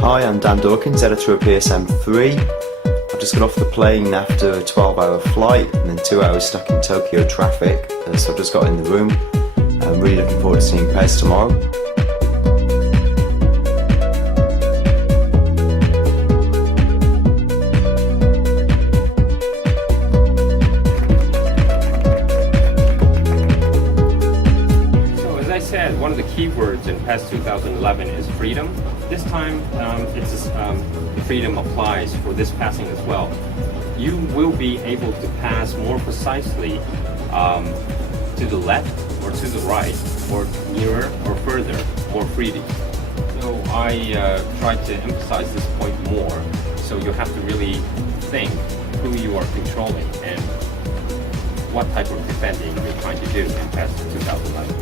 Hi, I'm Dan Dawkins, editor of PSM3. I've just got off the plane after a 12-hour flight and then 2 hours stuck in Tokyo traffic, so I've just got in the room. I'm really looking forward to seeing PES tomorrow. One of the keywords in PES 2011 is freedom. This time, the freedom applies for this passing as well. You will be able to pass more precisely to the left or to the right, or nearer or further, more freely. So I tried to emphasize this point more, so you have to really think who you are controlling and what type of defending you're trying to do in PES 2011.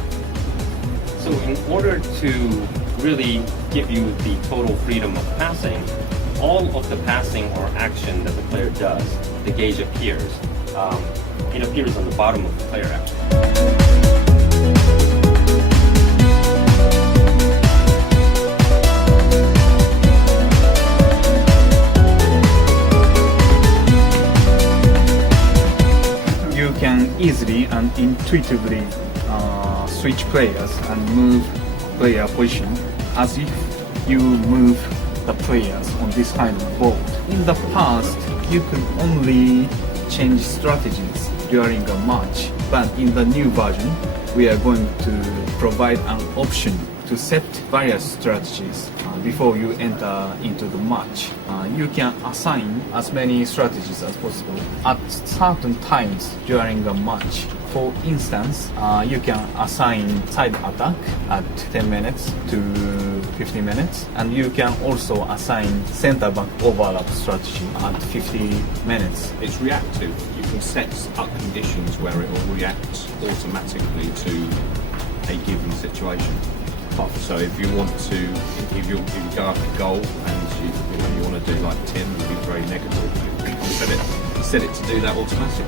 So in order to really give you the total freedom of passing, all of the passing or action that the player does, the gauge appears. It appears on the bottom of the player action. You can easily and intuitively switch players and move player position as if you move the players on this kind of board. In the past, you could only change strategies during a match, but in the new version, we are going to provide an option to set various strategies before you enter into the match. You can assign as many strategies as possible at certain times during a match. For instance, you can assign side attack at 10 minutes to 15 minutes, and you can also assign center back overlap strategy at 50 minutes. It's reactive. You can set up conditions where it will react automatically to a given situation. So if you want to, if you go after goal and you want to do like 10, you'll be very negative. You can set it to do that automatically.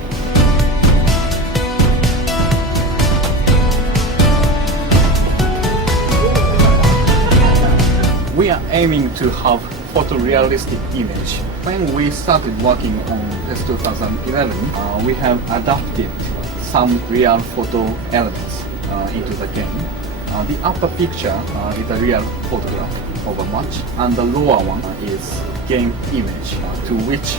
We are aiming to have photorealistic image. When we started working on PES 2011, we have adapted some real photo elements into the game. The upper picture is a real photograph of a match, and the lower one is game image, to which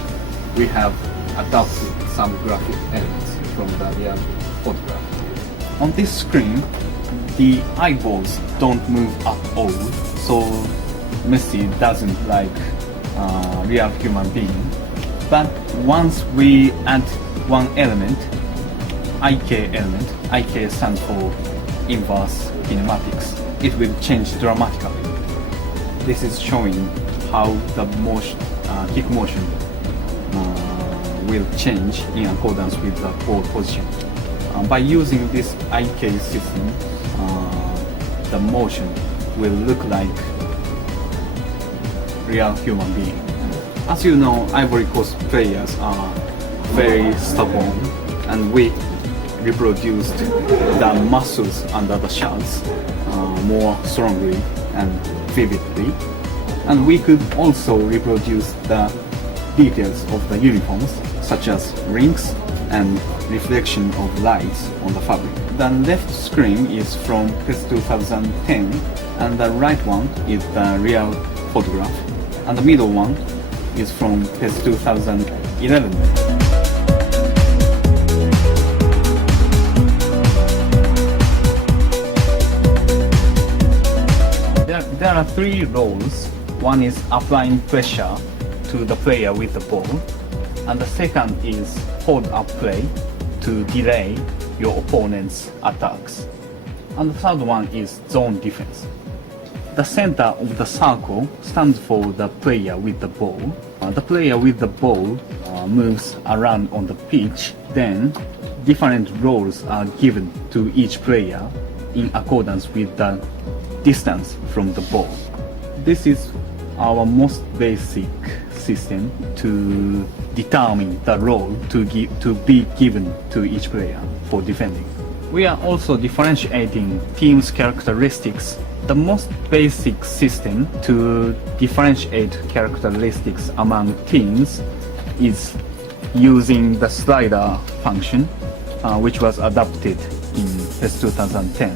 we have adapted some graphic elements from the real photograph. On this screen, the eyeballs don't move at all, so Messi doesn't like real human being. But once we add one element, IK element, IK stands for inverse kinematics, it will change dramatically. This is showing how the motion, kick motion will change in accordance with the ball position. By using this IK system, the motion will look like real human being. As you know, Ivory Coast players are very stubborn, and we reproduced the muscles under the shirts more strongly and vividly, and we could also reproduce the details of the uniforms, such as rings and reflection of lights on the fabric. The left screen is from PES 2010, and the right one is the real photograph, and the middle one is from PES 2011. There are three roles. One is applying pressure to the player with the ball, and the second is hold up play to delay your opponent's attacks, and the third one is zone defense. The center of the circle stands for the player with the ball. The player with the ball moves around on the pitch, then different roles are given to each player in accordance with the distance from the ball. This is our most basic system to determine the role to be given to each player for defending. We are also differentiating team's characteristics The most basic system to differentiate characteristics among teams is using the slider function, which was adopted in PES 2010.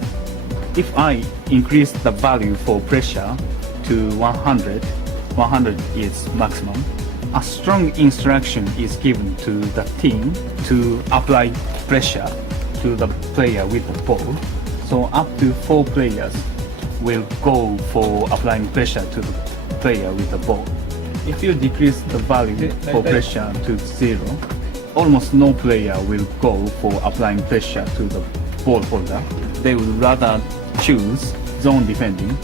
If I increase the value for pressure to 100, 100 is maximum, a strong instruction is given to the team to apply pressure to the player with the ball. So up to 4 players will go for applying pressure to the player with the ball. If you decrease the value for pressure to 0, almost no player will go for applying pressure to the ball holder. They would rather choose zone defending